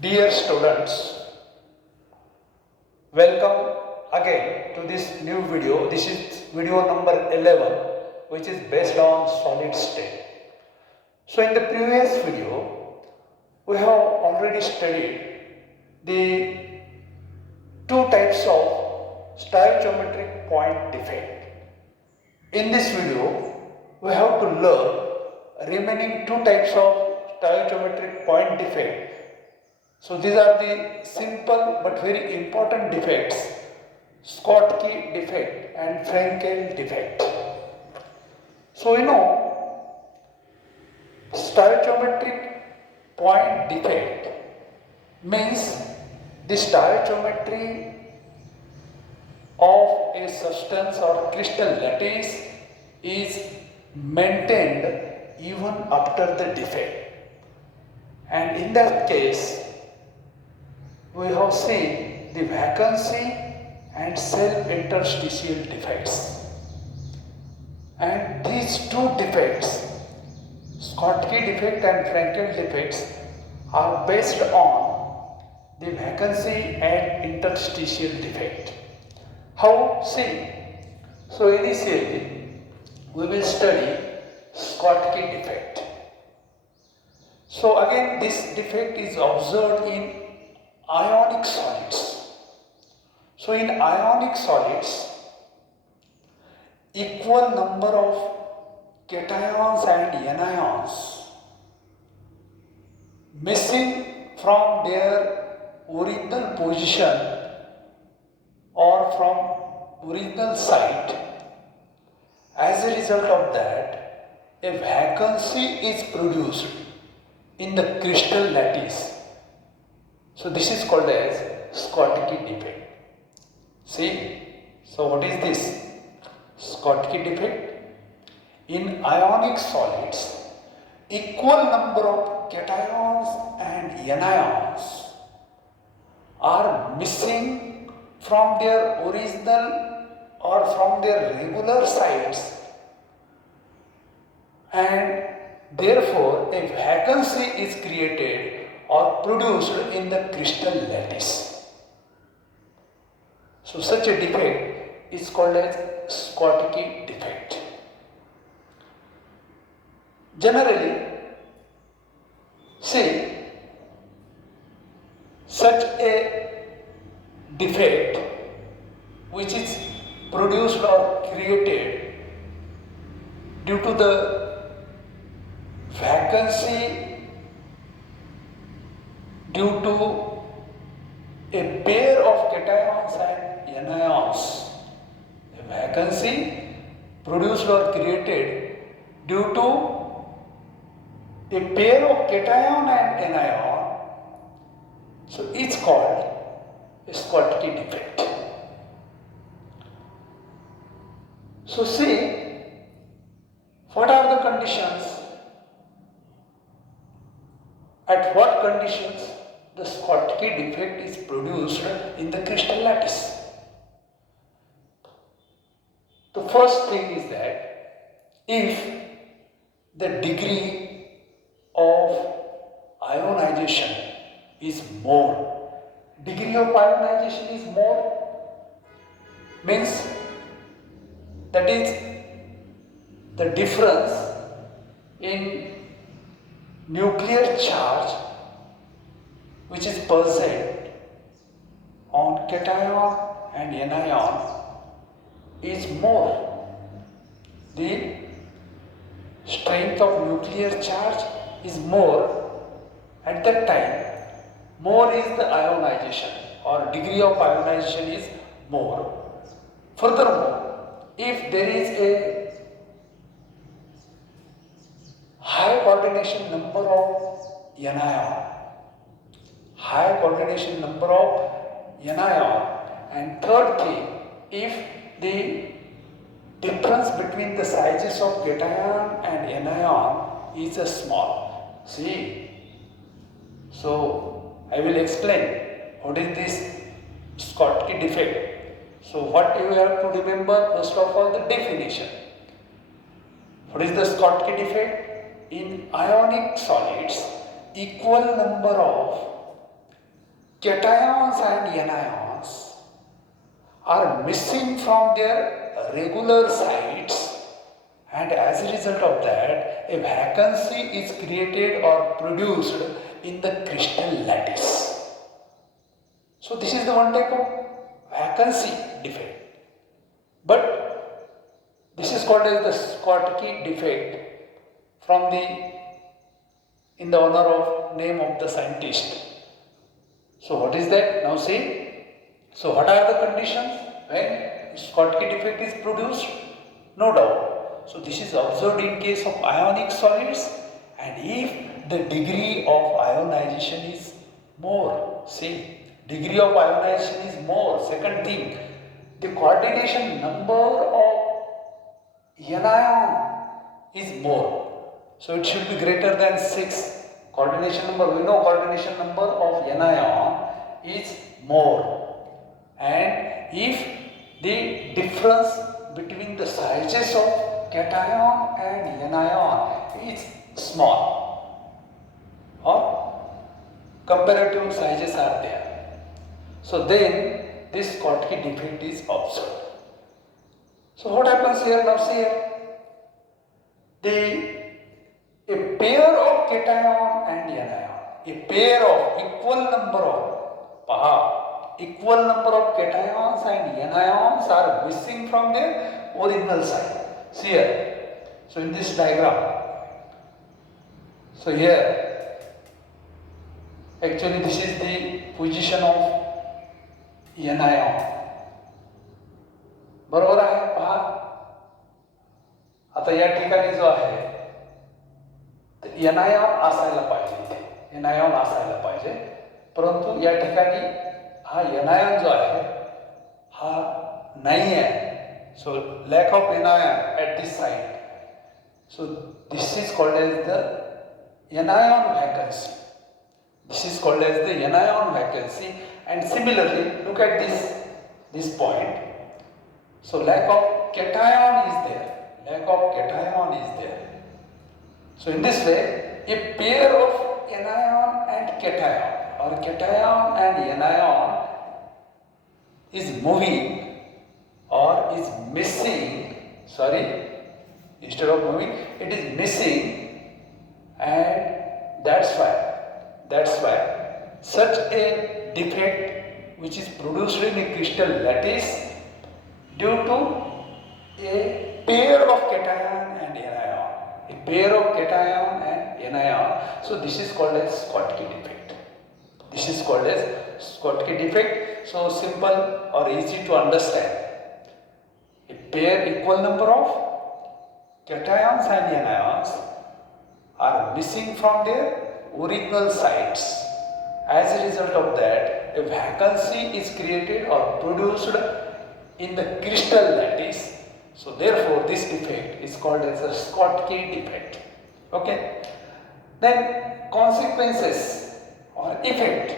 Dear students, welcome again to this new video. This is video number 11, which is based on solid state. So in the previous video, we have already studied the two types of stoichiometric point defect. In this video, we have to learn remaining two types of stoichiometric point defect. So these are the simple but very important defects: Schottky defect and Frankel defect. So stoichiometric point defect means the stoichiometry of a substance or crystal lattice is maintained even after the defect. And in that case, we have seen the vacancy and self-interstitial defects. And these two defects, Schottky defect and Frankel defects, are based on the vacancy and interstitial defect. How? See, so initially we will study Schottky defect. So again, this defect is observed in ionic solids. So in ionic solids, equal number of cations and anions missing from their original position or from original site. As a result of that, a vacancy is produced in the crystal lattice. So this is called as Schottky defect. See, so what is this? Schottky defect. In ionic solids, equal number of cations and anions are missing from their original or from their regular sites, and therefore a vacancy is created or produced in the crystal lattice. So such a defect is called as Schottky defect. Generally, see, such a defect which is produced or created due to the vacancy due to a pair of cations and anions. A vacancy produced or created due to a pair of cation and anion, so it's called a Schottky defect. So see, what are the conditions? At what conditions the Schottky defect is produced in the crystal lattice? The first thing is that if the degree of ionization is more, degree of ionization is more means that is the difference in nuclear charge which is present on cation and anion is more. The strength of nuclear charge is more at that time. More is the ionization or degree of ionization is more. Furthermore, if there is a high coordination number of anion, and third thing, if the difference between the sizes of cation and anion is small. See, so I will explain what is this Schottky defect. So what you have to remember, first of all, the definition. What is the Schottky defect? In ionic solids, equal number of cations and anions are missing from their regular sites, and as a result of that, a vacancy is created or produced in the crystal lattice. So this is the one type of vacancy defect. But this is called as the Schottky defect from the in the honor of name of the scientist. So what is that? Now see. So what are the conditions when Schottky defect is produced? No doubt. So this is observed in case of ionic solids, and if the degree of ionization is more, see, degree of ionization is more. Second thing, the coordination number of anion is more. So it should be greater than 6. Coordination number, we know coordination number of anion is more. And if the difference between the sizes of cation and anion is small, or comparative sizes are there, so then this Schottky defect is observed. So what happens here? Now see here, a pair of cation and anion, a pair of equal number of cations and anions are missing from their original site. See here. So in this diagram, so here, actually this is the position of anion. बरोबर आहे पहा. आता या ठिकाणी जो आहे anion असायला पाहिजे, anion असायला पाहिजे, परंतु या ठिकाणी हा anion जो आहे हा नाही आहे. So lack of anion at this site. So this is called as the anion vacancy. This is called as the anion vacancy. And similarly, look at this point. So lack of cation is there. Lack of cation is there. So in this way, a pair of anion and cation, or cation and anion is moving or is missing, instead of moving, it is missing, and that's why such a defect which is produced in a crystal lattice due to a pair of cation and anion, a pair of cation and anion. So this is called as Schottky defect. This is called as Schottky defect. So simple or easy to understand. A pair equal number of cations and anions are missing from their original sites. As a result of that, a vacancy is created or produced in the crystal lattice. So therefore this defect is called as a Schottky defect. Okay. Then consequences or effect.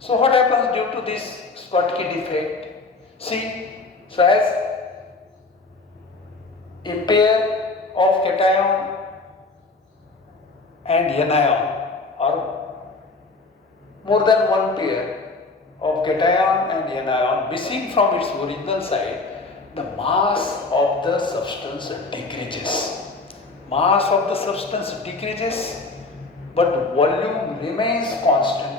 So what happens due to this Schottky defect? See, so as a pair of cation and anion, or more than one pair of cation and anion missing from its original site, the mass of the substance decreases. Mass of the substance decreases, but volume remains constant.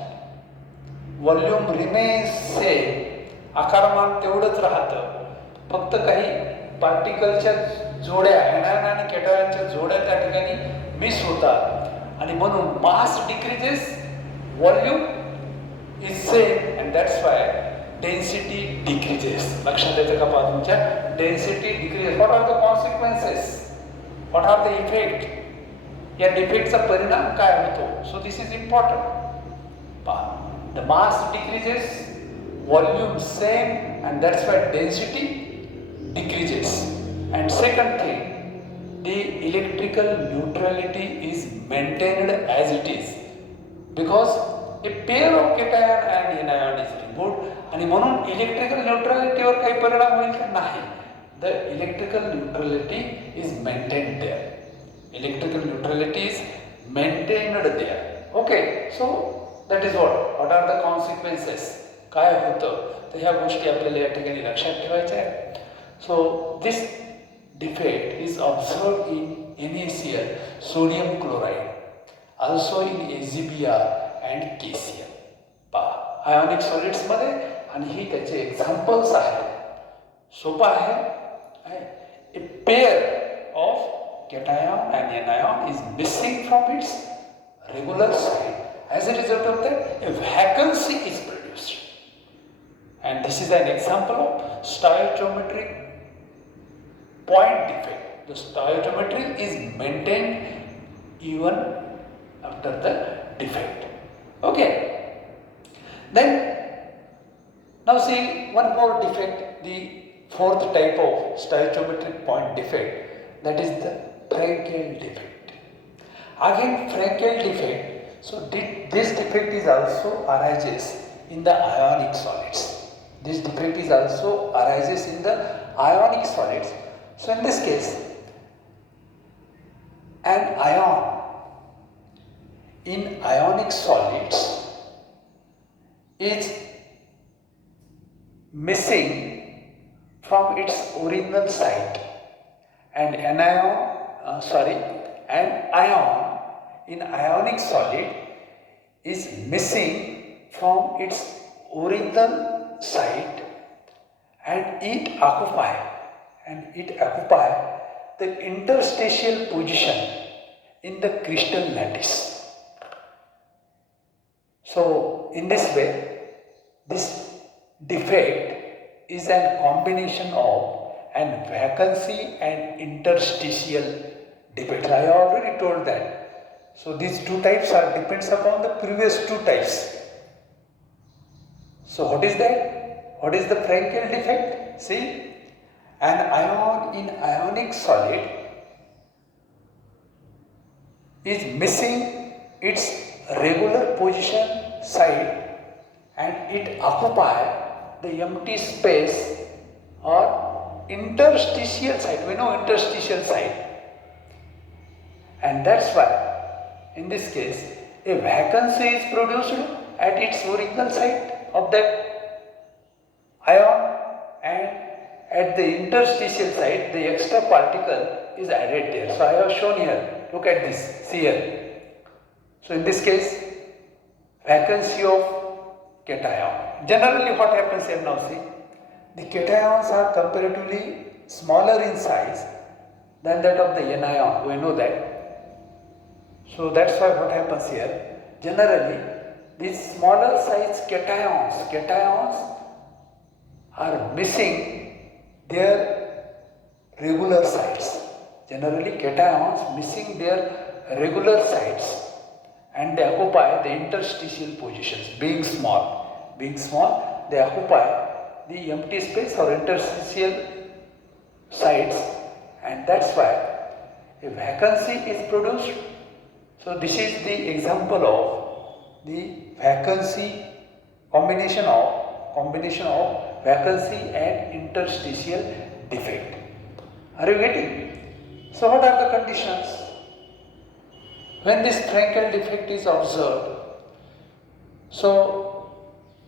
Volume remains same. आकारमान तेवढंच राहतं. फक्त काही पार्टिकलच्या जोड्या, anion आणि cationच्या जोड्या त्या ठिकाणी मिस होतात, आणि म्हणून mass decreases, volume is same, and that's why density decreases. लक्षात येतं का पहा तुमच्या? Density decreases. What are the consequences? What are the effect? या डिफेक्टचा परिणाम काय होतो? So this is important. पहा, the mass decreases, volume same, and that's why density decreases. And second thing, the electrical neutrality is maintained as it is, because a pair of cation and anion is removed, आणि म्हणून electrical neutrality वर काही परिणाम होईल का? नाही. The electrical neutrality is maintained there. Electrical neutrality is maintained there. Okay, so That is what are the consequences? काय होतं तर ह्या गोष्टी आपल्याला या ठिकाणी लक्षात ठेवायच्या आहेत. So this defect is observed in NaCl, sodium chloride, also in AgBr and KCl. पहा आयोनिक सॉलिड्स मध्ये आणि ही त्याचे एक्झाम्पल्स आहेत. सोपा आहे. A pair of cation and anion is missing from its regular site. As a result of that, a vacancy is produced. And this is an example of stoichiometric point defect. The stoichiometry is maintained even after the defect. Okay. Then, now see one more defect, the fourth type of stoichiometric point defect, that is the Frankel defect. Again, Frankel defect. So this defect is also arises in the ionic solids. This defect is also arises in the ionic solids. So in this case, an ion in ionic solids is missing from its original site, and an ion in ionic solid is missing from its original site, and it occupy the interstitial position in the crystal lattice. So in this way, this defect is a combination of an vacancy and interstitial defect. I already told that. So these two types are depends upon the previous two types. So what is that? What is the Frankel defect? See, an ion in ionic solid is missing its regular position site, and it occupy the empty space or interstitial site. We know interstitial site, and that's why in this case a vacancy is produced at its original site of that ion, and at the interstitial site the extra particle is added there. So I have shown here. Look at this. See here. So in this case, vacancy of cation. Generally what happens here now, see, the cations are comparatively smaller in size than that of the anion. We know that. So that's why what happens here, generally these smaller size cations are missing their regular sites. Generally cations missing their regular sites, and they occupy the interstitial positions. Being small, they occupy the empty space or interstitial sites, and that's why a vacancy is produced. So this is the example of the vacancy combination of vacancy and interstitial defect. Are you getting? So what are the conditions when this Frankel defect is observed? So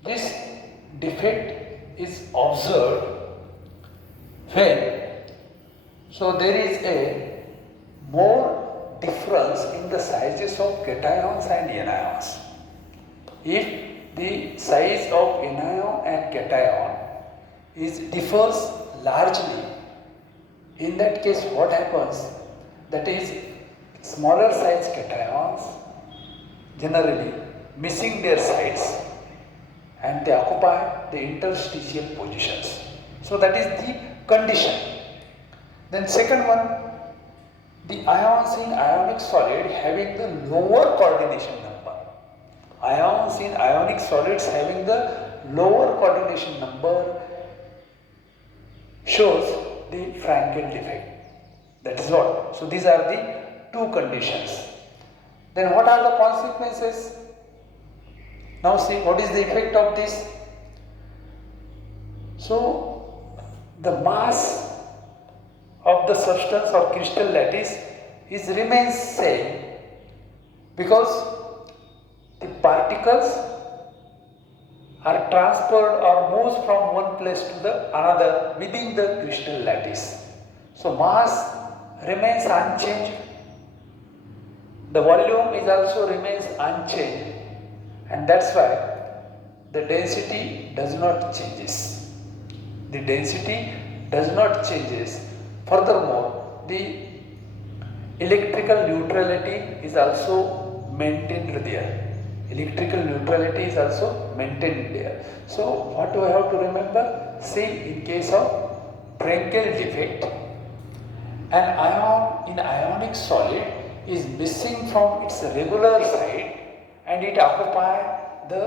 this defect is observed when there is a more difference in the sizes of cations and anions. If the size of anion and cation differs largely, in that case what happens, that is smaller size cations generally missing their sites, and they occupy the interstitial positions. So that is the condition. Then second one, the ions in ionic solid having the lower coordination number. Ions in ionic solids having the lower coordination number shows the Frankel defect. That is what. So these are the two conditions. Then what are the consequences? Now see, what is the effect of this? So the mass of the substance or crystal lattice remains same, because the particles are transferred or moves from one place to the another within the crystal lattice. So mass remains unchanged. The volume is also remains unchanged, and that's why the density does not changes. The density does not changes. Furthermore, the electrical neutrality is also maintained there. Electrical neutrality is also maintained there. So what do I have to remember? See, in case of Frenkel defect, an ion in ionic solid is missing from its regular site and it occupies the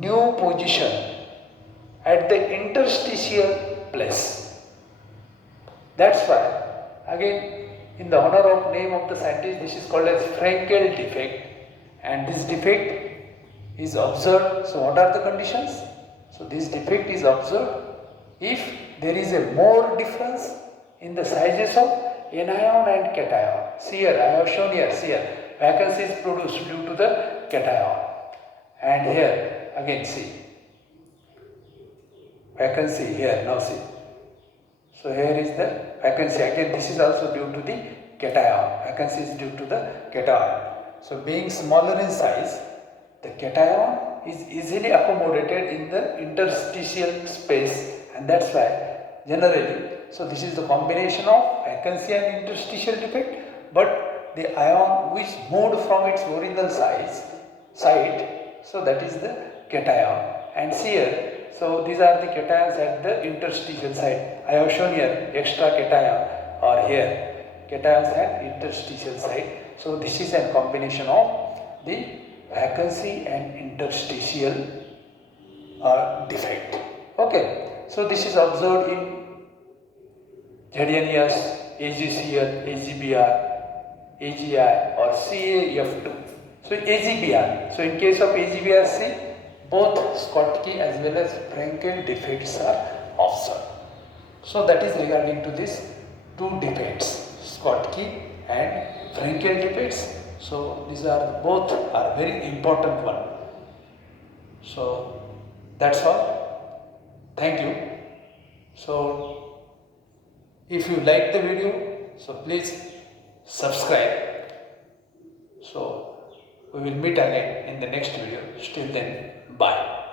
new position at the interstitial place. That's why, again, in the honor of name of the scientist, this is called as Frenkel defect, and this defect is observed. So what are the conditions? So this defect is observed if there is a more difference in the sizes of anion and cation. See here, I have shown here, see here, vacancy is produced due to the cation. And here, again see, vacancy here, now see. So here is the vacancy, again this is also due to the cation, vacancy is due to the cation. So being smaller in size, the cation is easily accommodated in the interstitial space, and that's why generally, so this is the combination of vacancy and interstitial defect, but the ion which moved from its original site, so that is the cation. And see here, so these are the cations at the interstitial site. I have shown here extra cation or here cations at interstitial site. So this is a combination of the vacancy and interstitial defect. Okay, so this is observed in ZNES, AgCl, AgBr, AgI or CaF2. So AgBr. So in case of AgBr, both Schottky as well as Frenkel defects are observed. So that is regarding to these two defects, Schottky and Frenkel defects. So these are both are very important one. So that's all. Thank you. So if you like the video, so please subscribe. So we will meet again in the next video. Till then, bye.